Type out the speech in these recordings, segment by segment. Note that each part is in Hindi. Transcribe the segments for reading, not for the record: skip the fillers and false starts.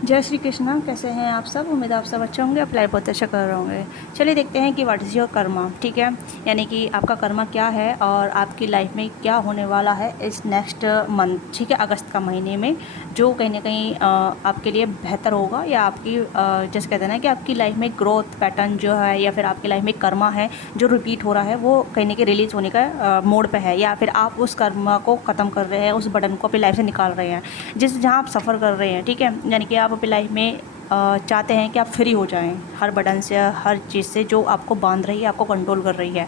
जय श्री कृष्णा। कैसे हैं आप सब? उम्मीद आप सब अच्छे होंगे, अप्लाई बहुत अच्छा कर रहे होंगे। चलिए देखते हैं कि व्हाट इज़ योर कर्मा। ठीक है, यानी कि आपका कर्मा क्या है और आपकी लाइफ में क्या होने वाला है इस नेक्स्ट मंथ, ठीक है, अगस्त का महीने में, जो कहीं ना कहीं आपके लिए बेहतर होगा, या आपकी जैसे कहते हैं ना कि आपकी लाइफ में ग्रोथ पैटर्न जो है, या फिर आपकी लाइफ में कर्मा है जो रिपीट हो रहा है, वो कहीं ना कहीं रिलीज़ होने का मोड पे है, या फिर आप उस कर्मा को ख़त्म कर रहे हैं, उस बटन को अपनी लाइफ से निकाल रहे हैं जहाँ आप सफ़र कर रहे हैं। ठीक है, यानी कि आप अपनी लाइफ में चाहते हैं कि आप फ्री हो जाएं हर बटन से, हर चीज़ से जो आपको बांध रही है, आपको कंट्रोल कर रही है।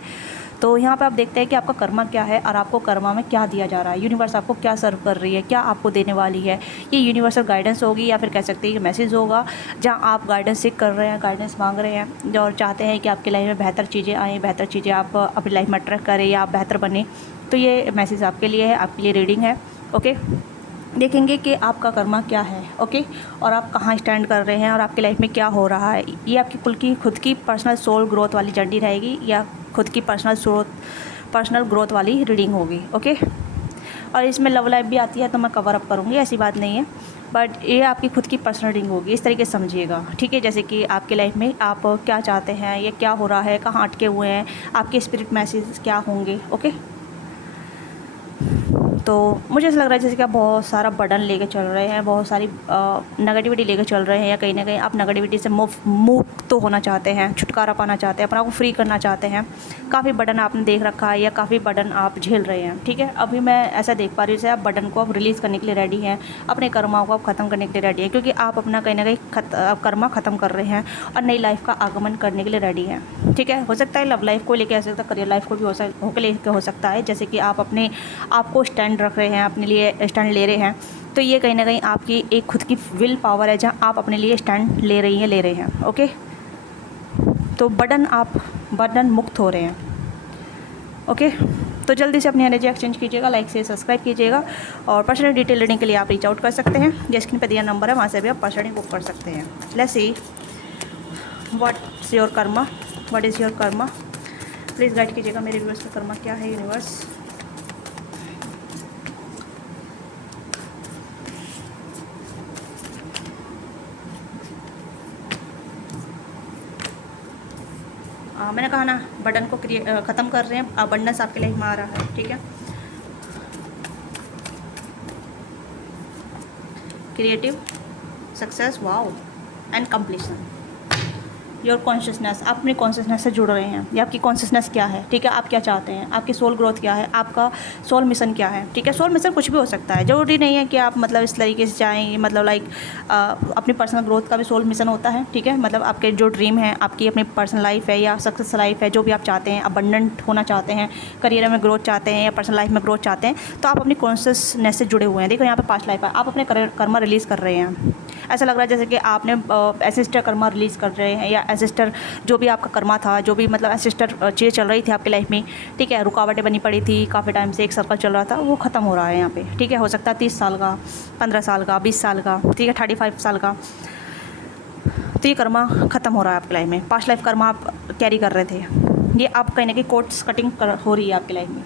तो यहाँ पे आप देखते हैं कि आपका कर्मा क्या है और आपको कर्मा में क्या दिया जा रहा है, यूनिवर्स आपको क्या सर्व कर रही है, क्या आपको देने वाली है। ये यूनिवर्सल गाइडेंस होगी, या फिर कह सकते हैं कि मैसेज होगा जहाँ आप गाइडेंस सीख कर रहे हैं, गाइडेंस मांग रहे हैं और चाहते हैं कि आपकी लाइफ में बेहतर चीज़ें आएँ, बेहतर चीज़ें आप अपनी लाइफ में अट्रैक्ट करें या आप बेहतर बने। तो ये मैसेज आपके लिए है, आपके लिए रीडिंग है। ओके, देखेंगे कि आपका कर्मा क्या है। ओके, और आप कहाँ स्टैंड कर रहे हैं और आपकी लाइफ में क्या हो रहा है। ये आपकी खुद की पर्सनल सोल ग्रोथ वाली जर्नी रहेगी, या खुद की पर्सनल ग्रोथ वाली रीडिंग होगी। ओके, और इसमें लव लाइफ भी आती है तो मैं कवर अप करूँगी, ऐसी बात नहीं है, बट ये आपकी खुद की पर्सनल रीडिंग होगी, इस तरीके से समझिएगा। ठीक है, जैसे कि आपकी लाइफ में आप क्या चाहते हैं, ये क्या हो रहा है, कहाँ अटके हुए हैं, आपके स्पिरिट मैसेज क्या होंगे। ओके, तो मुझे ऐसा लग रहा है जैसे कि आप बहुत सारा बर्डन लेके चल रहे हैं, बहुत सारी नेगेटिविटी लेके चल रहे हैं, या कहीं ना कहीं आप नेगेटिविटी से मुक्त तो होना चाहते हैं, छुटकारा पाना चाहते हैं, अपना को फ्री करना चाहते हैं। काफ़ी बर्डन आपने देख रखा है, या काफ़ी बर्डन आप झेल रहे हैं। ठीक है, अभी मैं ऐसा देख पा रही हूँ जैसे आप बर्डन को आप रिलीज़ करने के लिए रेडी हैं, अपने कर्माओं को आप ख़त्म करने के लिए रेडी हैं, क्योंकि आप अपना कहीं ना कहीं कर्मा ख़त्म कर रहे हैं और नई लाइफ का आगमन करने के लिए रेडी हैं। ठीक है, हो सकता है लव लाइफ को लेकर, हो सकता है करियर लाइफ को भी हो सकता है, जैसे कि आप अपने आपको स्टैंड रख रहे हैं, अपने लिए स्टैंड ले रहे हैं। तो ये कहीं ना कहीं आपकी एक खुद की विल पावर है, जहाँ आप अपने लिए स्टैंड ले रहे हैं। ओके, तो बर्डन मुक्त हो रहे हैं। ओके, तो जल्दी से अपनी एनर्जी एक्सचेंज कीजिएगा, लाइक से सब्सक्राइब कीजिएगा, और पर्सनल डिटेल रीडिंग के लिए आप रीच आउट कर सकते हैं, जो स्क्रीन पर दिया नंबर है वहाँ से भी आप पर्सनली बुक कर सकते हैं। Let's see what's your Karma, what is your Karma. Please guide कीजिएगा मेरे व्यूअर्स का कर्मा क्या है, यूनिवर्स। मैंने कहा ना, बटन को ख़त्म कर रहे हैं, अबंडेंस आपके लाइफ में आ रहा है। ठीक है, creative success, wow, and completion. Your consciousness, आप अपनी कॉन्शियसनेस से जुड़ रहे हैं, या आपकी कॉन्शियसनेस क्या है। ठीक है, आप क्या चाहते हैं, आपकी सोल ग्रोथ क्या है, आपका सोल मिशन क्या है। ठीक है, सोल मिशन कुछ भी हो सकता है, ज़रूरी नहीं है कि आप मतलब इस तरीके से चाहें, मतलब लाइक अपनी पर्सनल ग्रोथ का भी सोल मिशन होता है। ठीक है, मतलब आपके जो ड्रीम है, आपकी अपनी पर्सनल लाइफ है या सक्सेस लाइफ है, जो भी आप चाहते हैं, अबंडेंट होना चाहते हैं, करियर में ग्रोथ चाहते हैं या पर्सनल लाइफ में ग्रोथ चाहते हैं, तो आप अपनी कॉन्शियसनेस से जुड़े हुए हैं। देखो यहाँ पे पास्ट लाइफ है, आप अपने कर्मा रिलीज़ कर रहे हैं। ऐसा लग रहा है जैसे कि आपने एसिस्टर कर्मा रिलीज़ कर रहे हैं, या एसिस्टर जो भी आपका कर्मा था, जो भी मतलब एसिस्टर चीज़ें चल रही थी आपकी लाइफ में। ठीक है, रुकावटें बनी पड़ी थी काफ़ी टाइम से, एक सर्कल चल रहा था, वो ख़त्म हो रहा है यहाँ पे। ठीक है, हो सकता है 30 साल का, 15 साल का, 20 साल का, ठीक है, 35 साल का। तो ये कर्मा ख़त्म हो रहा है आपकी लाइफ में। पास्ट लाइफ कर्मा आप कैरी कर रहे थे, ये आप कहीं ना कहीं कोर्ट्स कटिंग हो रही है आपकी लाइफ में।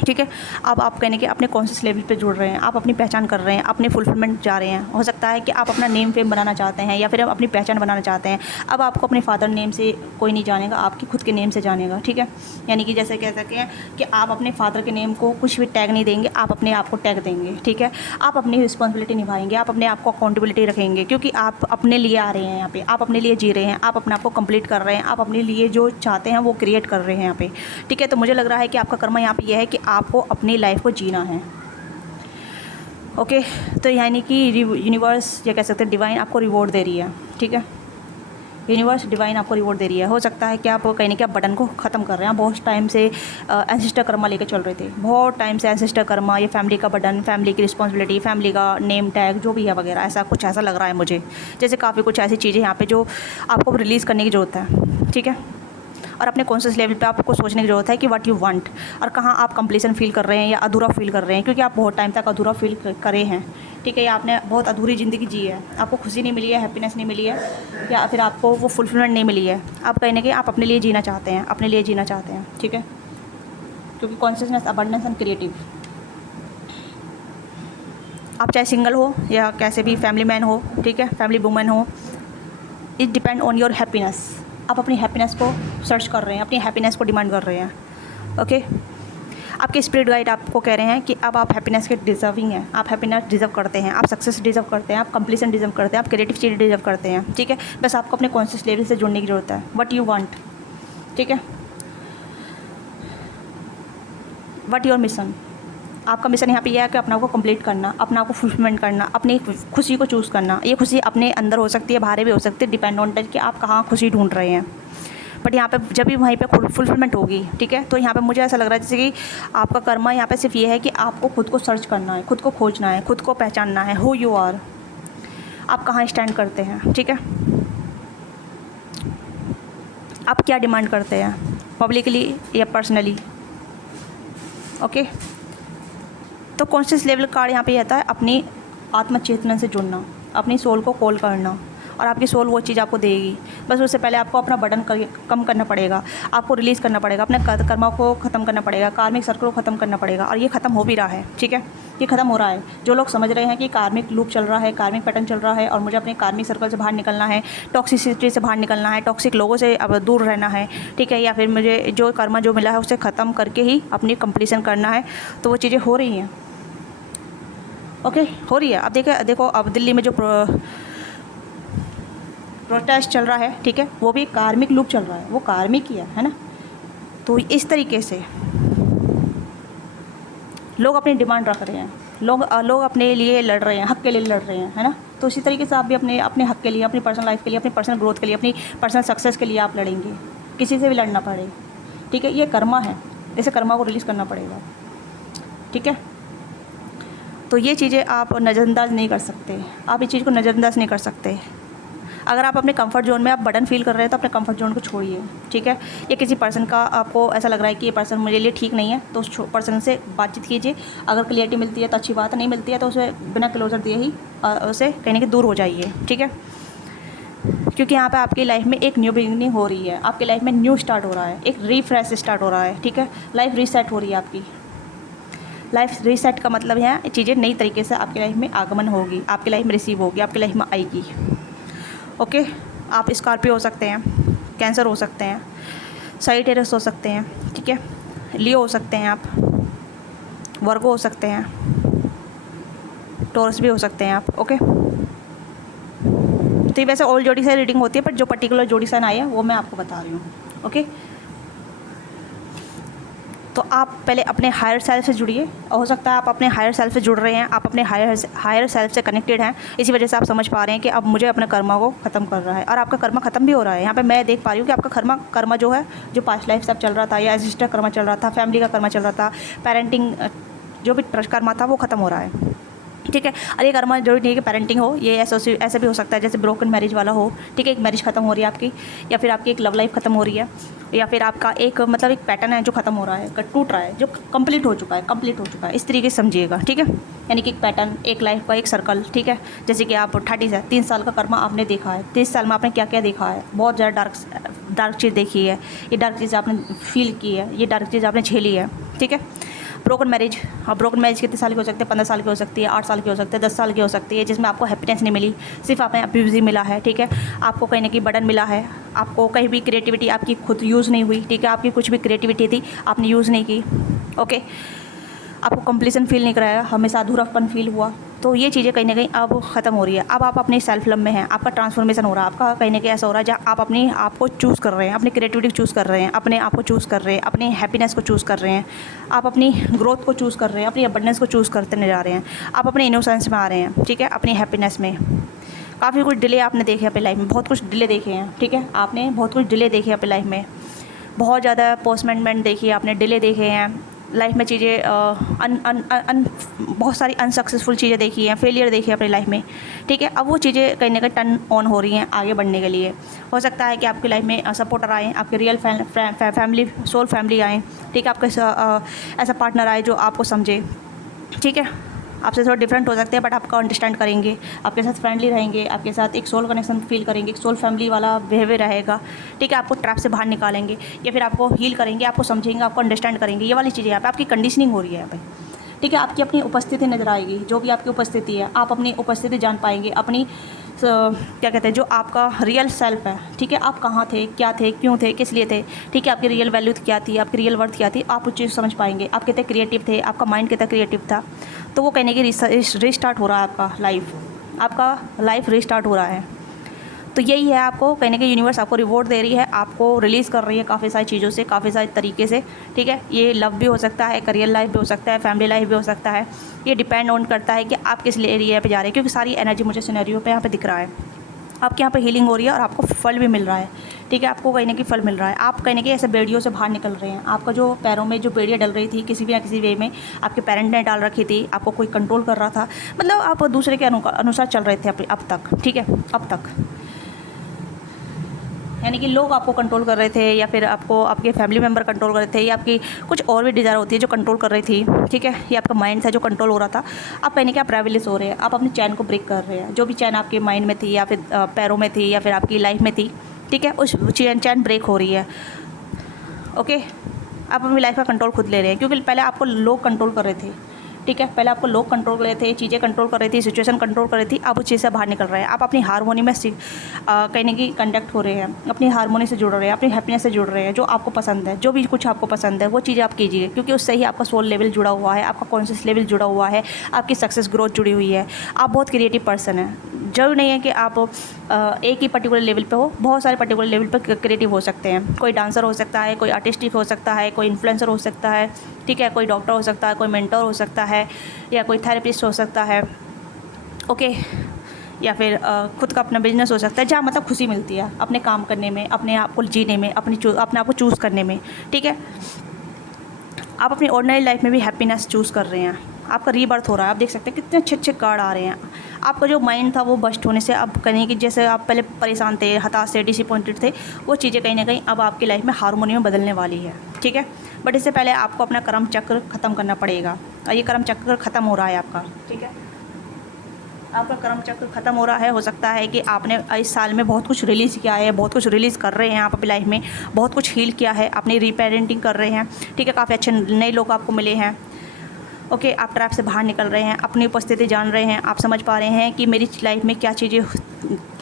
ठीक है, अब आप कहने के अपने कॉन्शियस लेवल पे जुड़ रहे हैं, आप अपनी पहचान कर रहे हैं, अपने फुलफिलमेंट जा रहे हैं। हो सकता है कि आप अपना नेम फेम बनाना चाहते हैं, या फिर आप अपनी पहचान बनाना चाहते हैं। अब आपको अपने फादर नेम से कोई नहीं जानेगा, आपकी खुद के नेम से जानेगा। ठीक है, यानी कि जैसे कह सकते हैं कि आप अपने फादर के नेम को कुछ भी टैग नहीं देंगे, आप अपने आप को टैग देंगे। ठीक है, आप अपनी रिस्पॉन्सिबिलिटी निभाएंगे, आप अपने आप को अकाउंटेबिलिटी रखेंगे, क्योंकि आप अपने लिए आ रहे हैं यहाँ पे, आप अपने लिए जी रहे हैं, आप अपने आप को कंप्लीट कर रहे हैं, आप अपने लिए जो चाहते हैं वो क्रिएट कर रहे हैं यहाँ पे। ठीक है, तो मुझे लग रहा है कि आपका कर्मा यहाँ पे यह है कि आपको अपनी लाइफ को जीना है। ओके, तो यानी कि यूनिवर्स, या कह सकते हैं डिवाइन आपको रिवॉर्ड दे रही है। ठीक है, यूनिवर्स डिवाइन आपको रिवॉर्ड दे रही है। हो सकता है कि आप कहीं ना कहीं आप बटन को ख़त्म कर रहे हैं। बहुत टाइम से एंसेस्टर कर्मा लेके चल रहे थे, बहुत टाइम से एंसेस्टर कर्मा, ये फैमिली का बटन, फैमिली की रिस्पॉन्सिबिलिटी, फैमिली का नेम टैग जो भी है वगैरह, ऐसा कुछ ऐसा लग रहा है मुझे, जैसे काफ़ी कुछ ऐसी चीज़ें यहाँ पे जो आपको रिलीज़ करने की ज़रूरत है। ठीक है, और अपने कॉन्शियस लेवल पे आपको सोचने की ज़रूरत है कि व्हाट यू वांट, और कहाँ आप कंप्लीशन फील कर रहे हैं या अधूरा फील कर रहे हैं, क्योंकि आप बहुत टाइम तक अधूरा फील करे हैं। ठीक है, या आपने बहुत अधूरी ज़िंदगी जी है, आपको खुशी नहीं मिली है, हैप्पीनेस नहीं मिली है, या फिर आपको वो फुलफिलमेंट नहीं मिली है। आप कहीं ना कहीं आप अपने लिए जीना चाहते हैं, अपने लिए जीना चाहते हैं। ठीक है, क्योंकि कॉन्शियसनेस, अबंडेंस एंड क्रिएटिव, आप चाहे सिंगल हो या कैसे भी फैमिली मैन हो, ठीक है, फैमिली वुमेन हो, it depend on your happiness. आप अपनी हैप्पीनेस को सर्च कर रहे हैं, अपनी हैप्पीनेस को डिमांड कर रहे हैं। ओके, आपके स्पिरिट गाइड आपको कह रहे हैं कि अब आप हैप्पीनेस के डिजर्विंग हैं, आप हैप्पीनेस डिजर्व करते हैं, आप सक्सेस डिजर्व करते हैं, आप कंप्लीशन डिजर्व करते हैं, आप क्रिएटिव चीज़ डिजर्व करते हैं, ठीक है। बस आपको अपने कॉन्शियस लेवल से जुड़ने की ज़रूरत है। व्हाट यू वांट, ठीक है, व्हाट योर मिशन। आपका मिशन यहाँ पे यह है कि अपना को कंप्लीट करना, अपना को फुलफिलमेंट करना, अपनी खुशी को चूज़ करना। ये खुशी अपने अंदर हो सकती है, बाहर भी हो सकती है, डिपेंड ऑन कि आप कहाँ खुशी ढूंढ रहे हैं। बट यहाँ पे जब भी वहीं पे फुलफिलमेंट होगी, ठीक है, तो यहाँ पे मुझे ऐसा लग रहा है जैसे कि आपका कर्मा यहाँ पे सिर्फ ये है कि आपको खुद को सर्च करना है, खुद को खोजना है, खुद को पहचानना है, हु यू आर, आप कहाँ स्टैंड करते हैं, ठीक है, आप क्या डिमांड करते हैं, पब्लिकली या पर्सनली। ओके, तो कॉन्शियस लेवल कार्ड यहाँ पे आता है अपनी आत्मचेतना से जुड़ना, अपनी सोल को कॉल करना, और आपकी सोल वो चीज़ आपको देगी। बस उससे पहले आपको अपना बर्डन कम करना पड़ेगा, आपको रिलीज़ करना पड़ेगा, अपने कर्मा को ख़त्म करना पड़ेगा, कार्मिक सर्कल को ख़त्म करना पड़ेगा, और ये ख़त्म हो भी रहा है, ठीक है, ये ख़त्म हो रहा है। जो लोग समझ रहे हैं कि कार्मिक लूप चल रहा है, कार्मिक पैटर्न चल रहा है, और मुझे अपने कार्मिक सर्कल से बाहर निकलना है, टॉक्सिसिटी से बाहर निकलना है, टॉक्सिक लोगों से अब दूर रहना है, ठीक है, या फिर मुझे जो कर्मा जो मिला है उसे ख़त्म करके ही अपनी कंप्लीशन करना है, तो वो चीज़ें हो रही हैं। ओके, हो रही है। अब देखो अब दिल्ली में जो प्रोटेस्ट चल रहा है, ठीक है, वो भी कार्मिक लूप चल रहा है, वो कार्मिक ही है ना। तो इस तरीके से लोग अपनी डिमांड रख रहे हैं, लोग अपने लिए लड़ रहे हैं, हक के लिए लड़ रहे हैं, है ना। तो इसी तरीके से आप भी अपने हक के लिए, अपनी पर्सनल लाइफ के लिए, अपनी पर्सनल ग्रोथ के लिए, अपनी पर्सनल सक्सेस के लिए आप लड़ेंगे, किसी से भी लड़ना पड़े, ठीक है। ये कर्मा है, इसे कर्मा को रिलीज़ करना पड़ेगा, ठीक है। तो ये चीज़ें आप नज़रअंदाज नहीं कर सकते, आप इस चीज़ को नज़रअंदाज नहीं कर सकते। अगर आप अपने कंफर्ट जोन में आप बर्डन फील कर रहे हैं तो अपने कंफर्ट जोन को छोड़िए, ठीक है। ये किसी पर्सन का आपको ऐसा लग रहा है कि ये पर्सन मेरे लिए ठीक नहीं है, तो उस पर्सन से बातचीत कीजिए। अगर क्लियरिटी मिलती है तो अच्छी बात है, नहीं मिलती है तो उसे बिना क्लोजर दिए ही उसे कहीं ना कहीं दूर हो जाइए, ठीक है। क्योंकि यहाँ पे आपकी लाइफ में एक न्यू बिगिनिंग हो रही है, आपकी लाइफ में न्यू स्टार्ट हो रहा है, एक रीफ्रेश स्टार्ट हो रहा है, ठीक है। लाइफ रीसेट हो रही है आपकी। लाइफ रीसेट का मतलब है चीज़ें नई तरीके से आपकी लाइफ में आगमन होगी, आपकी लाइफ में रिसीव होगी, आपकी लाइफ में आएगी। ओके, आप स्कॉर्पियो हो सकते हैं, कैंसर हो सकते हैं, साजिटेरियस हो सकते हैं, ठीक है, लियो हो सकते हैं, आप वर्गो हो सकते हैं, टॉरस भी हो सकते हैं आप। ओके, तो ये वैसे ऑल जोड़ी से रीडिंग होती है, पर जो पर्टिकुलर जोड़ी साइन आई है वो मैं आपको बता रही हूँ। ओके, तो आप पहले अपने हायर सेल्फ से जुड़िए। हो सकता है आप अपने हायर सेल्फ से जुड़ रहे हैं, आप अपने हायर सेल्फ से कनेक्टेड हैं, इसी वजह से आप समझ पा रहे हैं कि अब मुझे अपने कर्मा को ख़त्म कर रहा है, और आपका कर्मा ख़त्म भी हो रहा है। यहाँ पे मैं देख पा रही हूँ कि आपका कर्मा जो है, जो पास्ट लाइफ से अब चल रहा था, या एसिस्टर कर्मा चल रहा था, फैमिली का कर्मा चल रहा था, पेरेंटिंग जो भी कर्मा था वो ख़त्म हो रहा है, ठीक है। और ये कर्मा जरूरी नहीं है कि पेरेंटिंग हो, ये ऐसा भी हो सकता है जैसे ब्रोकन मैरिज वाला हो, ठीक है, एक मैरिज ख़त्म हो रही है आपकी, या फिर आपकी एक लव लाइफ ख़त्म हो रही है, या फिर आपका एक मतलब एक पैटर्न है जो ख़त्म हो रहा है, टूट रहा है, जो कंप्लीट हो चुका है, इस तरीके से समझिएगा, ठीक है। यानी कि एक पैटर्न, एक लाइफ का एक सर्कल, ठीक है। जैसे कि आप 3 साल का कर्मा आपने देखा है, 30 साल में आपने क्या क्या देखा है, बहुत ज़्यादा डार्क चीज़ देखी है, ये डार्क चीज़ आपने फील की है, ये डार्क चीज़ आपने झेली है, ठीक है। ब्रोकन मैरिज, हाँ, ब्रोकन मैरिज कितने साल की हो सकती है, 15 साल की हो सकती है, 8 साल की हो सकती है, 10 साल की हो सकती है, जिसमें आपको हैप्पीनेस नहीं मिली, सिर्फ आपने अब्यूज़ ही मिला है, ठीक है। आपको कहीं ना कहीं बर्डन मिला है, आपको कहीं भी क्रिएटिविटी आपकी खुद यूज़ नहीं हुई, ठीक है। आपकी कुछ भी क्रिएटिविटी थी आपने यूज़ नहीं की, ओके। आपको कंप्लीसन फील नहीं कराया, हमेशा अधूरापन फील हुआ। तो ये चीज़ें कहीं ना कहीं अब ख़त्म हो रही है। अब आप अपने सेल्फ लव में हैं, आपका ट्रांसफॉर्मेशन हो रहा है, आपका कहीं ना कहीं ऐसा हो रहा है जहाँ आप अपनी आप को चूज़ कर रहे हैं, अपनी क्रिएटिविटी चूज़ कर रहे हैं, अपने आप को चूज़ कर रहे हैं, अपनी हैप्पीनेस को चूज़ कर रहे हैं, आप अपनी ग्रोथ को चूज़ कर रहे हैं, अपनी अबंडेंस को चूज़ करते जा रहे हैं, आप अपने इनोसेंस में आ रहे हैं, ठीक है, अपनी हैप्पीनेस में। काफ़ी कुछ डिले आपने देखे अपनी लाइफ में, बहुत कुछ डिले देखे हैं, ठीक है। आपने बहुत कुछ डिले देखे अपनी लाइफ में, बहुत ज़्यादा पोस्टमेंट देखी है आपने, डिले देखे हैं लाइफ में, चीज़ें बहुत सारी अनसक्सेसफुल चीज़ें देखी हैं, फेलियर देखी है अपनी लाइफ में, ठीक है। अब वो चीज़ें कहीं ना कहीं टर्न ऑन हो रही हैं आगे बढ़ने के लिए। हो सकता है कि आपकी लाइफ में सपोर्टर आए, आपके रियल फैमिली, सोल फैमिली आए, ठीक है। आपके ऐसा पार्टनर आए जो आपको समझे, ठीक है। आपसे थोड़ा डिफरेंट हो सकते हैं, बट आपको अंडरस्टैंड करेंगे, आपके साथ फ्रेंडली रहेंगे, आपके साथ एक सोल कनेक्शन फील करेंगे, एक सोल फैमिली वाला बिहेवियर रहेगा, ठीक है। आपको ट्रैप से बाहर निकालेंगे, या फिर आपको हील करेंगे, आपको समझेंगे, आपको अंडरस्टैंड करेंगे। ये वाली चीज़ें यहाँ पे आपकी कंडीशनिंग हो रही है यहाँ पे, ठीक है। आपकी अपनी उपस्थिति नज़र आएगी, जो भी आपकी उपस्थिति है आप अपनी उपस्थिति जान पाएंगे, अपनी क्या कहते हैं जो आपका रियल सेल्फ है, ठीक है। आप कहाँ थे, क्या थे, क्यों थे, किस लिए थे, ठीक है। आपकी रियल वैल्यू क्या थी, आपकी रियल वर्थ क्या थी, आप उस चीज़ समझ पाएंगे। आप कितने क्रिएटिव थे, आपका माइंड कितना क्रिएटिव था। तो वो कहने की रिस्टार्ट हो रहा है आपका लाइफ, आपका लाइफ रिस्टार्ट हो रहा है। तो यही है, आपको कहने के यूनिवर्स आपको रिवॉर्ड दे रही है, आपको रिलीज़ कर रही है काफ़ी सारी चीज़ों से, काफ़ी सारे तरीके से, ठीक है। ये लव भी हो सकता है, करियर लाइफ भी हो सकता है, फैमिली लाइफ भी हो सकता है। ये डिपेंड ऑन करता है कि आप किस एरिया पे जा रहे हैं, क्योंकि सारी एनर्जी मुझे सिनेरियो पे यहाँ पे दिख रहा है। आपके यहाँ पे हीलिंग हो रही है और आपको फल भी मिल रहा है, ठीक है। आपको कहीं ना कहीं फल मिल रहा है, आप कहीं ना कहीं ऐसे बेड़ियों से बाहर निकल रहे हैं। आपका जो पैरों में जो बेड़ियाँ डल रही थी किसी भी ना किसी वे में, आपके पेरेंट ने डाल रखी थी, आपको कोई कंट्रोल कर रहा था, मतलब आप दूसरे के अनुसार चल रहे थे अब तक, ठीक है। अब तक यानी कि लोग आपको कंट्रोल कर रहे थे, या फिर आपको आपके फैमिली मेम्बर कंट्रोल कर रहे थे, या आपकी कुछ और भी डिज़ायर होती है जो कंट्रोल कर रही थी, ठीक है। ये आपका माइंड था जो कंट्रोल हो रहा था। आप कहने कि आप रेवलिस हो रहे हैं, आप अपनी चैन को ब्रेक कर रहे हैं। जो भी चैन आपके माइंड में थी, या फिर पैरों में थी, या फिर आपकी लाइफ में थी, ठीक है, उस चैन ब्रेक हो रही है। ओके, आप अपनी लाइफ का कंट्रोल खुद ले रहे हैं, क्योंकि पहले आपको लोग कंट्रोल कर रहे थे, ठीक है। पहले आपको लोग कंट्रोल कर रहे थे, चीज़ें कंट्रोल कर रही थी, सिचुएशन कंट्रोल कर रही थी। अब उस चीज़ से बाहर निकल रहे हैं, आप अपनी हारमोनी में कहीं ना कहीं कंडक्ट हो रहे हैं, अपनी हारमोनी से जुड़ रहे हैं, अपनी हैप्पीनेस से जुड़ रहे हैं। जो आपको पसंद है, जो भी कुछ आपको पसंद है, वो चीज़ें आप कीजिए, क्योंकि उससे ही आपका सोल लेवल जुड़ा हुआ है, आपका कॉन्शियस लेवल जुड़ा हुआ है, आपकी सक्सेस ग्रोथ जुड़ी हुई है। आप बहुत क्रिएटिव पर्सन हैं। जरूर नहीं है कि आप एक ही पर्टिकुलर लेवल पे हो, बहुत सारे पर्टिकुलर लेवल पे क्रिएटिव हो सकते हैं। कोई डांसर हो सकता है, कोई आर्टिस्टिक हो सकता है, कोई इन्फ्लुएंसर हो सकता है, ठीक है, कोई डॉक्टर हो सकता है, कोई मेंटर हो सकता है, या कोई थेरेपिस्ट हो सकता है, ओके, या फिर खुद का अपना बिजनेस हो सकता है, जहाँ मतलब खुशी मिलती है अपने काम करने में, अपने आप को जीने में, अपने आप को चूज़ करने में, ठीक है। आप अपनी ऑर्डिनरी लाइफ में भी हैप्पीनेस चूज़ कर रहे हैं, आपका रीबर्थ हो रहा है। आप देख सकते हैं कितने अच्छे अच्छे कार्ड आ रहे हैं। आपका जो माइंड था वो बस्ट होने से अब कहीं कि जैसे आप पहले परेशान थे, हताश थे, डिसअपॉइंटेड थे, वो चीज़ें कहीं ना कहीं अब आपकी लाइफ में हार्मोनी में बदलने वाली है, ठीक है। बट इससे पहले आपको अपना कर्म चक्र ख़त्म करना पड़ेगा, और ये कर्म चक्र ख़त्म हो रहा है आपका, ठीक है। आपका कर्म चक्र ख़त्म हो रहा है। हो सकता है कि आपने इस साल में बहुत कुछ रिलीज़ किया है, बहुत कुछ रिलीज़ कर रहे हैं आप अपनी लाइफ में, बहुत कुछ हील किया है, अपनी रीपेरेंटिंग कर रहे हैं, ठीक है। काफ़ी अच्छे नए लोग आपको मिले हैं, ओके। आप ट्रैप से बाहर निकल रहे हैं, अपनी उपस्थिति जान रहे हैं, आप समझ पा रहे हैं कि मेरी लाइफ में क्या चीज़ें,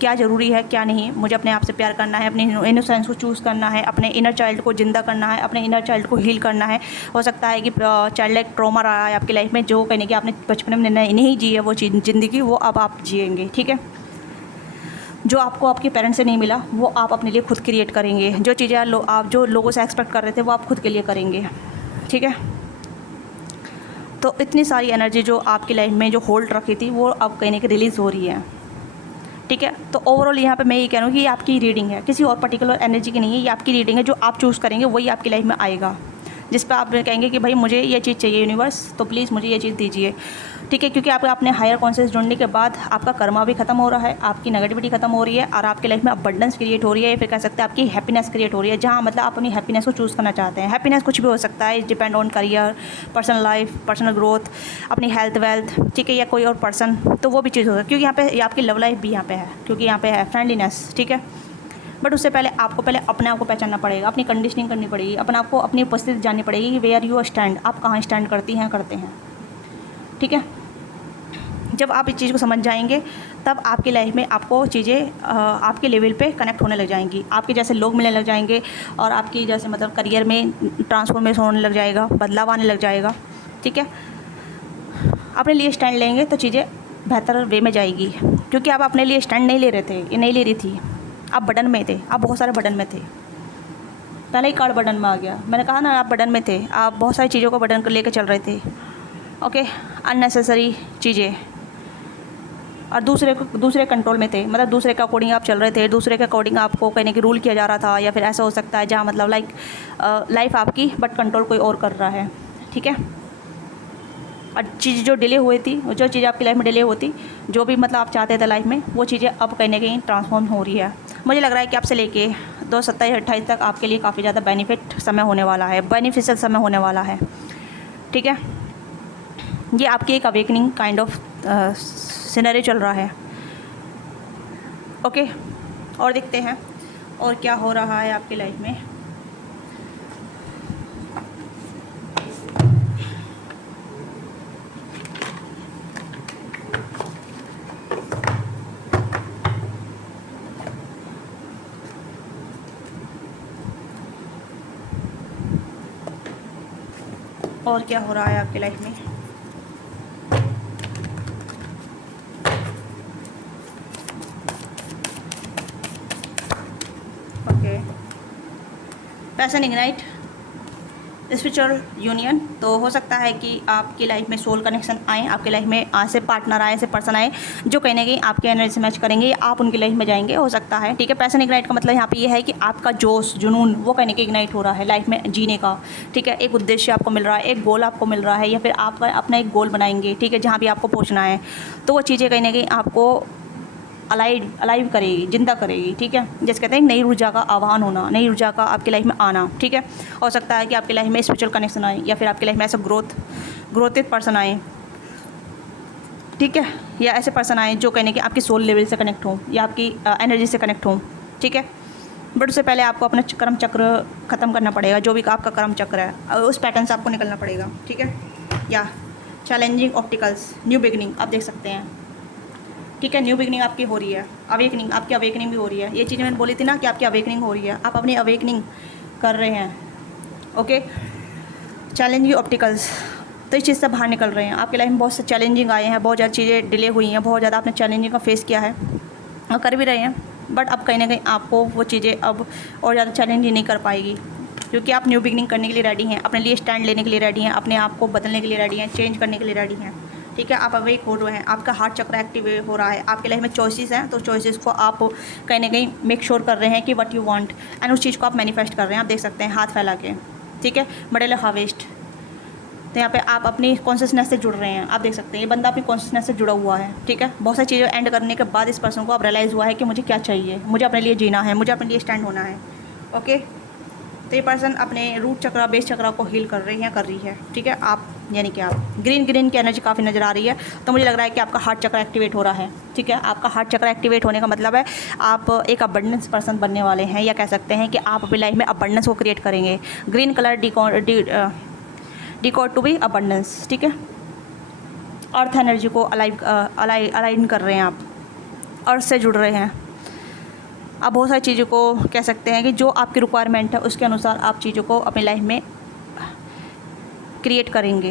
क्या ज़रूरी है, क्या नहीं। मुझे अपने आप से प्यार करना है, अपने इनोसेंस को चूज़ करना है, अपने इनर चाइल्ड को ज़िंदा करना है, अपने इनर चाइल्ड को हील करना है। हो सकता है कि चाइल्ड लाइक ट्रॉमा रहा है आपकी लाइफ में, जो कहने कि आपने बचपन में नहीं जी है वो ज़िंदगी, वो अब आप जिएंगे, ठीक है। जो आपको आपके पेरेंट्स से नहीं मिला वो आप अपने लिए खुद क्रिएट करेंगे। जो चीज़ें आप जो लोगों से एक्सपेक्ट कर रहे थे वो आप खुद के लिए करेंगे, ठीक है। तो इतनी सारी एनर्जी जो आपकी लाइफ में जो होल्ड रखी थी वो अब कहीं कि रिलीज़ हो रही है, ठीक है। तो ओवरऑल यहाँ पे मैं ये कह रहा हूँ कि ये आपकी रीडिंग है, किसी और पर्टिकुलर एनर्जी की नहीं है, ये आपकी रीडिंग है। जो आप चूज़ करेंगे वही आपकी लाइफ में आएगा, जिस पर आप कहेंगे कि भाई मुझे ये चीज़ चाहिए यूनिवर्स, तो प्लीज़ मुझे ये चीज़ दीजिए, ठीक है। क्योंकि आप अपने हायर कॉन्शियस जुड़ने के बाद आपका कर्मा भी खत्म हो रहा है, आपकी नेगेटिविटी खत्म हो रही है, और आपकी लाइफ में अबंडेंस क्रिएट हो रही है, या फिर कह सकते हैं आपकी हैप्पीनेस क्रिएट हो रही है। जहाँ मतलब आप अपनी हैप्पीनेस को चूज़ करना चाहते हैं। हैप्पीनेस कुछ भी हो सकता है, depend on career, personal life, personal growth, अपनी हेल्थ वेल्थ, ठीक है, या कोई और पर्सन, तो वो भी चीज़ हो सकती है। क्योंकि यहाँ पे आपकी लव लाइफ भी यहाँ पे है, क्योंकि यहाँ पे है फ्रेंडलीनेस, ठीक है। बट उससे पहले आपको अपने आप को पहचानना पड़ेगा, अपनी कंडीशनिंग करनी पड़ेगी, अपने आप को अपनी उपस्थिति जाननी पड़ेगी कि वेयर यू स्टैंड, आप कहाँ स्टैंड करती हैं, करते हैं, ठीक है। जब आप इस चीज़ को समझ जाएंगे तब आपकी लाइफ में आपको चीज़ें आपके लेवल पे कनेक्ट होने लग जाएंगी, आपके जैसे लोग मिलने लग जाएंगे, और आपकी जैसे मतलब करियर में ट्रांसफॉर्मेशन होने लग जाएगा, बदलाव आने लग जाएगा, ठीक है। अपने लिए स्टैंड लेंगे तो चीज़ें बेहतर वे में जाएगी, क्योंकि आप अपने लिए स्टैंड नहीं ले रहे थे, ये नहीं ले रही थी, आप बटन में थे, आप बहुत सारे बटन में थे। पहले ही कार्ड बटन में आ गया, मैंने कहा ना, आप बटन में थे, आप बहुत सारी चीज़ों को बटन कर लेके चल रहे थे, ओके। अननेसेसरी चीज़ें, और दूसरे कंट्रोल में थे, मतलब दूसरे के अकॉर्डिंग आप चल रहे थे, दूसरे के अकॉर्डिंग आपको कहने की रूल किया जा रहा था, या फिर ऐसा हो सकता है जहाँ मतलब लाइफ आपकी बट कंट्रोल कोई और कर रहा है, ठीक है। और चीज़ जो डिले हुई थी, जो चीज़ आपकी लाइफ में डिले होती, जो भी मतलब आप चाहते थे लाइफ में, वो चीज़ें अब कहीं ना कहीं ट्रांसफॉर्म हो रही है। मुझे लग रहा है कि आपसे लेके 2027-28 तक आपके लिए काफ़ी ज़्यादा बेनिफिट समय होने वाला है, बेनिफिशियल समय होने वाला है, ठीक है। ये आपकी एक अवेकनिंग काइंड ऑफ सिनेरियो चल रहा है, ओके। और देखते हैं और क्या हो रहा है आपकी लाइफ में। और क्या हो रहा है आपकी लाइफ में। Okay, passion ignite, spiritual union. तो हो सकता है कि आपकी लाइफ में सोल कनेक्शन आए, आपकी लाइफ में ऐसे पार्टनर आए, ऐसे पर्सन आए जो कहीं ना कहीं आपके एनर्जी से मैच करेंगे, आप उनकी लाइफ में जाएंगे, हो सकता है। ठीक है, पैशन इग्नाइट का मतलब यहाँ पे ये है कि आपका जोश जुनून वो कहीं ना कहीं इग्नाइट हो रहा है लाइफ में जीने का। ठीक है, एक उद्देश्य आपको मिल रहा है, एक गोल आपको मिल रहा है, या फिर आप अपना एक गोल बनाएंगे। ठीक है, जहाँ भी आपको पहुँचना है, तो वो चीज़ें कहीं ना कहीं आपको अलाइव करेगी, जिंदा करेगी। ठीक है, जैसे कहते हैं नई ऊर्जा का आह्वान होना, नई ऊर्जा का आपकी लाइफ में आना। ठीक है, हो सकता है कि आपकी लाइफ में स्पिरिचुअल कनेक्शन आए, या फिर आपकी लाइफ में ऐसा ग्रोथेड पर्सन आए। ठीक है, या ऐसे पर्सन आए जो कहने कि आपकी सोल लेवल से कनेक्ट हो, या आपकी एनर्जी से कनेक्ट हो। ठीक है, बट उससे पहले आपको अपना कर्म चक्र ख़त्म करना पड़ेगा, जो भी आपका कर्म चक्र है उस पैटर्न से आपको निकलना पड़ेगा। ठीक है, या चैलेंजिंग ऑप्टिकल्स, न्यू बिगनिंग आप देख सकते हैं। ठीक है, न्यू बिगनिंग आपकी हो रही है, अवेकनिंग, आपकी अवेकनिंग भी हो रही है। ये चीज़ें मैंने बोली थी ना कि आपकी अवेकनिंग हो रही है, आप अपनी अवेकनिंग कर रहे हैं। ओके, चैलेंजिंग ऑप्टिकल्स, तो इस चीज़ से बाहर निकल रहे हैं। आपकी लाइफ में बहुत से चैलेंजिंग आए हैं, बहुत ज़्यादा चीज़ें डिले हुई हैं, बहुत ज़्यादा आपने चैलेंजिंग का फेस किया है और कर भी रहे हैं, बट अब कहीं ना कहीं आपको वो चीज़ें अब और ज़्यादा चैलेंजिंग नहीं कर पाएगी, क्योंकि आप न्यू बिगनिंग करने के लिए रेडी हैं, अपने लिए स्टैंड लेने के लिए रेडी हैं, अपने आप को बदलने के लिए रेडी हैं, चेंज करने के लिए रेडी हैं। ठीक है, आप अवेक हो रहे हैं, आपका हार्ट चक्र एक्टिव हो रहा है, आपकी लाइफ में चॉइसेस हैं, तो चॉइसेस को आप कहीं ना कहीं मेक श्योर कर रहे हैं कि व्हाट यू वांट, एंड उस चीज़ को आप मैनिफेस्ट कर रहे हैं। आप देख सकते हैं हाथ फैला के। ठीक है, बड़े हार्वेस्ट, तो यहाँ पे आप अपनी कॉन्शियसनेस से जुड़ रहे हैं। आप देख सकते हैं ये बंदा अपनी कॉन्शियसनेस से जुड़ा हुआ है। ठीक है, बहुत सारी चीज़ें एंड करने के बाद इस पर्सन को अब रियलाइज़ हुआ है कि मुझे क्या चाहिए, मुझे अपने लिए जीना है, मुझे अपने लिए स्टैंड होना है। ओके, तो ये पर्सन अपने रूट चक्रा, बेस चक्रा को हील कर रही है। ठीक है, आप यानी कि आप ग्रीन की एनर्जी काफ़ी नज़र आ रही है, तो मुझे लग रहा है कि आपका हार्ट चक्र एक्टिवेट हो रहा है। ठीक है, आपका हार्ट चक्र एक्टिवेट होने का मतलब है आप एक अबंडेंस पर्सन बनने वाले हैं, या कह सकते हैं कि आप अपनी लाइफ में अबंडेंस को क्रिएट करेंगे। Green colour decode to be abundance. ठीक है, अर्थ एनर्जी को अलाइन कर रहे हैं, आप अर्थ से जुड़ रहे हैं। आप बहुत सारी चीज़ों को कह सकते हैं कि जो आपकी रिक्वायरमेंट है उसके अनुसार आप चीज़ों को अपनी लाइफ में क्रिएट करेंगे।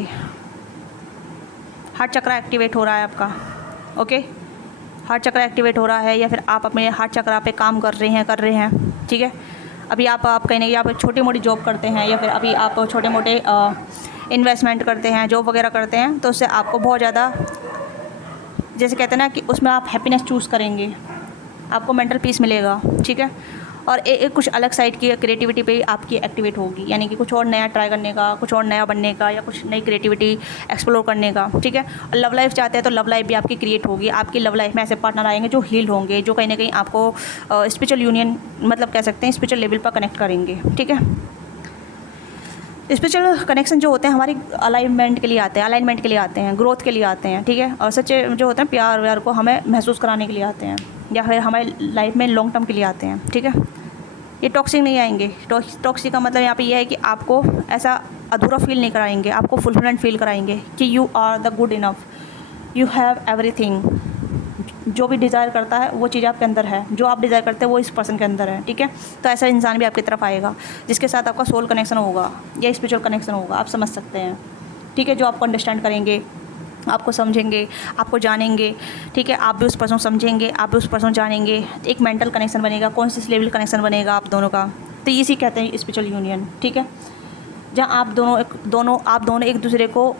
हार्ट चक्र एक्टिवेट हो रहा है आपका। ओके, हार्ट चक्र एक्टिवेट हो रहा है, या फिर आप अपने हार्ट चक्र पे काम कर रहे हैं। ठीक है, अभी आप कहीं ना कहीं आप छोटी मोटी जॉब करते हैं, या फिर अभी आप छोटे मोटे इन्वेस्टमेंट करते हैं, जॉब वगैरह करते हैं, तो उससे आपको बहुत ज़्यादा, जैसे कहते हैं ना कि उसमें आप हैप्पीनेस चूज़ करेंगे, आपको मेंटल पीस मिलेगा। ठीक है, और एक कुछ अलग साइड की क्रिएटिविटी पे आपकी एक्टिवेट होगी, यानी कि कुछ और नया ट्राई करने का, कुछ और नया बनने का, या कुछ नई क्रिएटिविटी एक्सप्लोर करने का। ठीक है, और लव लाइफ चाहते हैं तो लव लाइफ भी आपकी क्रिएट होगी। आपकी लव लाइफ में ऐसे पार्टनर आएंगे जो हील होंगे, जो कहीं ना कहीं आपको स्पिरिचुअल यूनियन मतलब कह सकते हैं स्पिरिचुअल लेवल पर कनेक्ट करेंगे। ठीक है, स्पिरिचुअल कनेक्शन जो होते हैं हमारी अलाइनमेंट के लिए आते हैं, ग्रोथ के लिए आते हैं। ठीक है, और सच्चे जो होते हैं प्यार व्यार को हमें महसूस कराने के लिए आते हैं, या फिर हमारे लाइफ में लॉन्ग टर्म के लिए आते हैं। ठीक है, ये टॉक्सिक नहीं आएंगे। टॉक्सिक का मतलब यहाँ पे ये है कि आपको ऐसा अधूरा फील नहीं कराएंगे, आपको फुलफिलमेंट फील कराएंगे कि you are the good enough, you have everything. जो भी डिज़ायर करता है वो चीज़ आपके अंदर है, जो आप डिज़ायर करते हैं वो इस पर्सन के अंदर है। ठीक है, तो ऐसा इंसान भी आपकी तरफ आएगा जिसके साथ आपका सोल कनेक्शन होगा या स्पिरिचुअल कनेक्शन होगा, आप समझ सकते हैं। ठीक है, जो आपको अंडरस्टैंड करेंगे, आपको समझेंगे, आपको जानेंगे। ठीक है, आप भी उस पर्सन को समझेंगे, आप भी उस पर्सन को जानेंगे, एक मेंटल कनेक्शन बनेगा, कॉन्शियस लेवल कनेक्शन बनेगा आप दोनों का। तो इसी कहते हैं स्पिरिचुअल यूनियन। ठीक है, जहाँ आप दोनों एक दूसरे को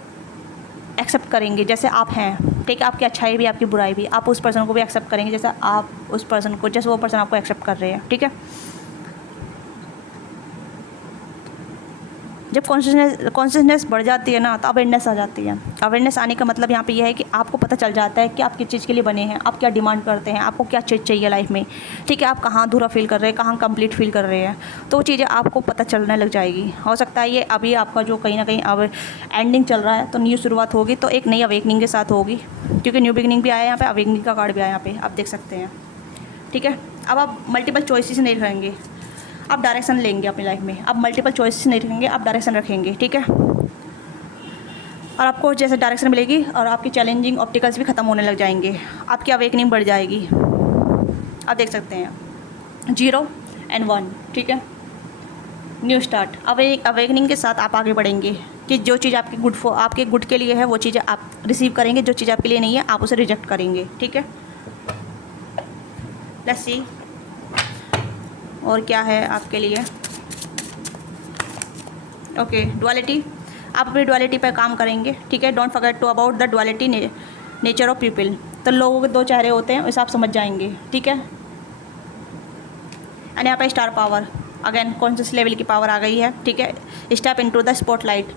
एक्सेप्ट करेंगे जैसे आप हैं। ठीक है, आपकी अच्छाई भी आपकी बुराई भी, आप उस पर्सन को भी एक्सेप्ट करेंगे जैसे आप उस पर्सन को, जैसे वो पर्सन आपको एक्सेप्ट कर रहे हैं। ठीक है, जब कॉन्शियसनेस बढ़ जाती है ना तो अवेयरनेस आ जाती है। अवेयरनेस आने का मतलब यहाँ पे यह है कि आपको पता चल जाता है कि आप किस चीज़ के लिए बने हैं, आप क्या डिमांड करते हैं, आपको क्या चीज़ चाहिए लाइफ में। ठीक है, आप कहाँ अधूरा फील कर रहे हैं, कहाँ कंप्लीट फील कर रहे हैं, तो वो चीज़ें आपको पता चलने लग जाएगी। हो सकता है ये अभी आपका जो कहीं ना कहीं अब एंडिंग चल रहा है, तो न्यू शुरुआत होगी, तो एक नई अवेकनिंग के साथ होगी, क्योंकि न्यू बिगनिंग भी आया यहाँ पे, अवेकनिंग का कार्ड भी आया यहाँ पे, आप देख सकते हैं। ठीक है, अब आप मल्टीपल चॉइसेस नहीं रहेंगे, आप डायरेक्शन लेंगे अपनी लाइफ में। आप मल्टीपल चॉइसेस नहीं रखेंगे, आप डायरेक्शन रखेंगे। ठीक है, और आपको जैसे डायरेक्शन मिलेगी और आपकी चैलेंजिंग ऑब्स्टिकल्स भी ख़त्म होने लग जाएंगे, आपकी अवेकनिंग बढ़ जाएगी। आप देख सकते हैं 0 और 1। ठीक है, न्यू स्टार्ट, अवेकनिंग के साथ आप आगे बढ़ेंगे। कि जो चीज़ आपके गुड के लिए है वो चीज़ें आप रिसीव करेंगे, जो चीज़ आपके लिए नहीं है आप उसे रिजेक्ट करेंगे, ठीक है। लेट्स सी और क्या है आपके लिए। ओके, डुअलिटी, आप अपनी डुअलिटी पर काम करेंगे, ठीक है। Don't forget to about the duality nature of people. तो लोगों के दो चेहरे होते हैं, इसे आप समझ जाएंगे, ठीक है। एंड यहाँ पे star power, again conscious level की पावर आ गई है, ठीक है। स्टेप इनटू द स्पॉटलाइट,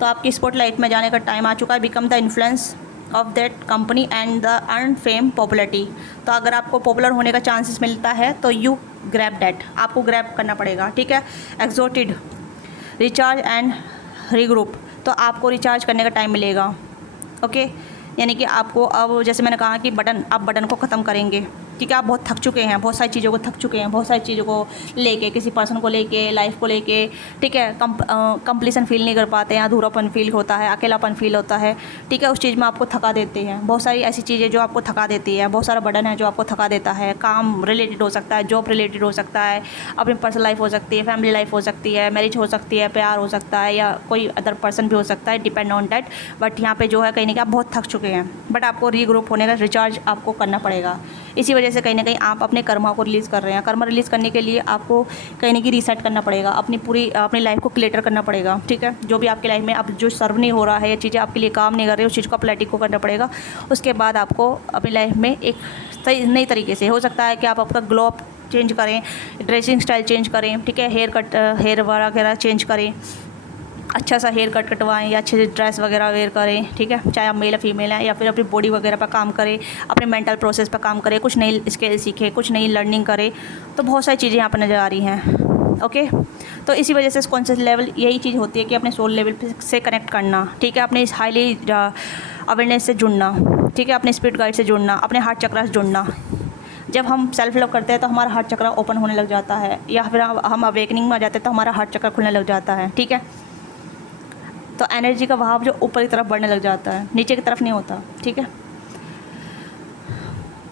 तो आपकी स्पॉटलाइट में जाने का टाइम आ चुका है। Become the influence of that company and the earn fame popularity. तो अगर आपको पॉपुलर होने का चांसेस मिलता है तो यू ग्रैब दैट, आपको ग्रैब करना पड़ेगा, ठीक है। एग्जॉटेड, रिचार्ज एंड रीग्रुप, तो आपको रिचार्ज करने का टाइम मिलेगा, ओके। यानी कि आपको अब जैसे मैंने कहा कि आप बटन को ख़त्म करेंगे, ठीक है। आप बहुत थक चुके हैं, बहुत सारी चीज़ों को थक चुके हैं, बहुत सारी चीज़ों को लेके, किसी पर्सन को लेके, लाइफ को लेके, ठीक है। कंप्लीसन फील नहीं कर पाते हैं, अधूरापन फील होता है, अकेलापन फील होता है, ठीक है। उस चीज़ में आपको थका देते हैं, बहुत सारी ऐसी चीज़ें जो आपको थका देती है, बहुत सारा बर्डन है जो आपको थका देता है। काम रिलेटेड हो सकता है, जॉब रिलेटेड हो सकता है, अपनी पर्सनल लाइफ हो सकती है, फैमिली लाइफ हो सकती है, मैरिज हो सकती है, प्यार हो सकता है, या कोई अदर पर्सन भी हो सकता है, डिपेंड ऑन डैट। बट यहाँ पे जो है कहीं ना कहीं आप बहुत थक चुके हैं, बट आपको रीग्रुप होने का, रिचार्ज आपको करना पड़ेगा। इसी वजह से कहीं ना कहीं आप अपने कर्मा को रिलीज़ कर रहे हैं। कर्मा रिलीज़ करने के लिए आपको कहीं ना कहीं रीसेट करना पड़ेगा, अपनी लाइफ को क्लियर करना पड़ेगा, ठीक है। जो भी आपकी लाइफ में अब जो सर्व नहीं हो रहा है, या चीज़ें आपके लिए काम नहीं कर रही, उस चीज़ को आप लेट को करना पड़ेगा। उसके बाद आपको अपनी लाइफ में एक सही नई तरीके से, हो सकता है कि आप आपका ग्लो अप चेंज करें, ड्रेसिंग स्टाइल चेंज करें, ठीक है। हेयर वगैरह चेंज करें, अच्छा सा हेयर कट कटवाएं, या अच्छे से ड्रेस वगैरह वेयर करें, ठीक है। चाहे आप मेल या फीमेल हैं, या फिर अपनी बॉडी वगैरह पर काम करें, अपने मेंटल प्रोसेस पर काम करें, कुछ नई स्किल सीखें, कुछ नई लर्निंग करें। तो बहुत सारी चीज़ें यहाँ पर नज़र आ रही हैं, ओके। तो इसी वजह से कॉन्शियस लेवल यही चीज़ होती है कि अपने सोल लेवल से कनेक्ट करना, ठीक है। अपने इस हाईली अवेयरनेस से जुड़ना, ठीक है। अपने स्पिरिट गाइड से जुड़ना, अपने हार्ट चक्र से जुड़ना। जब हम सेल्फ लव करते हैं तो हमारा हार्ट चक्र ओपन होने लग जाता है, या फिर हम अवेकनिंग में आ जाते हैं तो हमारा हार्ट चक्र खुलने लग जाता है, ठीक है। तो एनर्जी का बहाव जो ऊपर की तरफ बढ़ने लग जाता है, नीचे की तरफ नहीं होता, ठीक है।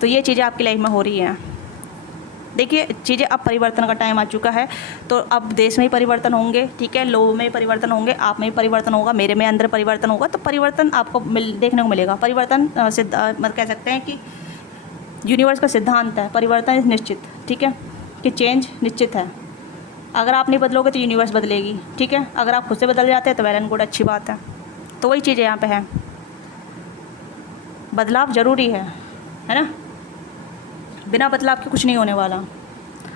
तो ये चीज़ें आपकी लाइफ में हो रही हैं। देखिए चीज़ें अब परिवर्तन का टाइम आ चुका है, तो अब देश में ही परिवर्तन होंगे, ठीक है। लोगों में परिवर्तन होंगे, आप में भी परिवर्तन होगा, मेरे में अंदर परिवर्तन होगा। तो परिवर्तन आपको देखने को मिलेगा। परिवर्तन मतलब कह सकते हैं कि यूनिवर्स का सिद्धांत है, परिवर्तन निश्चित, ठीक है, कि चेंज निश्चित है। अगर आप नहीं बदलोगे तो यूनिवर्स बदलेगी, ठीक है। अगर आप खुद से बदल जाते हैं तो वेल एंड गुड, अच्छी बात है। तो वही चीज़ें यहाँ पे है, बदलाव ज़रूरी है ना। बिना बदलाव के कुछ नहीं होने वाला।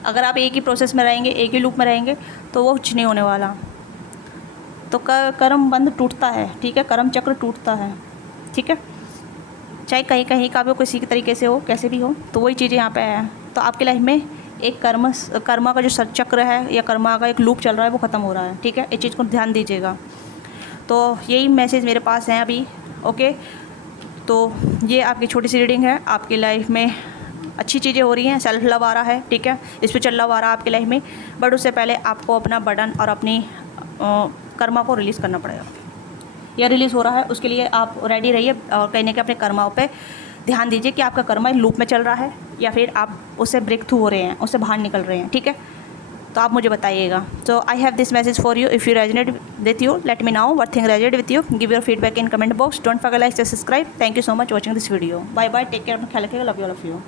अगर आप एक ही प्रोसेस में रहेंगे, एक ही लूप में रहेंगे, तो वो कुछ नहीं होने वाला। तो कर्म बंध टूटता है, ठीक है, कर्म चक्र टूटता है, ठीक है। चाहे कहीं कहीं का भी किसी तरीके से हो, कैसे भी हो, तो वही चीज़ें यहाँ पे है। तो आपकी लाइफ में एक कर्मा का जो चक्र है, या कर्मा का एक लूप चल रहा है, वो ख़त्म हो रहा है, ठीक है। इस चीज़ को ध्यान दीजिएगा। तो यही मैसेज मेरे पास हैं अभी, ओके। तो ये आपकी छोटी सी रीडिंग है। आपकी लाइफ में अच्छी चीज़ें हो रही हैं, सेल्फ लव आ रहा है, ठीक है, स्पिरिचुअल लव आ रहा है आपकी लाइफ में। बट उससे पहले आपको अपना बर्डन और अपनी कर्मा को रिलीज़ करना पड़ेगा। या रिलीज़ हो रहा है, उसके लिए आप रेडी रहिए और कहीं ना कहीं अपने कर्माओं पे ध्यान दीजिए कि आपका कर्मा लूप में चल रहा है, या फिर आप उससे ब्रेक थ्रू हो रहे हैं, उससे बाहर निकल रहे हैं, ठीक है। तो आप मुझे बताइएगा। So I have this message for you. If you resonate with you, let me now what thing resonate with you. Give your feedback in comment box. Don't forget like, subscribe. Thank you so much watching this video. Bye bye, take care, अपना ख्याल रखिएगा। Love you all of you.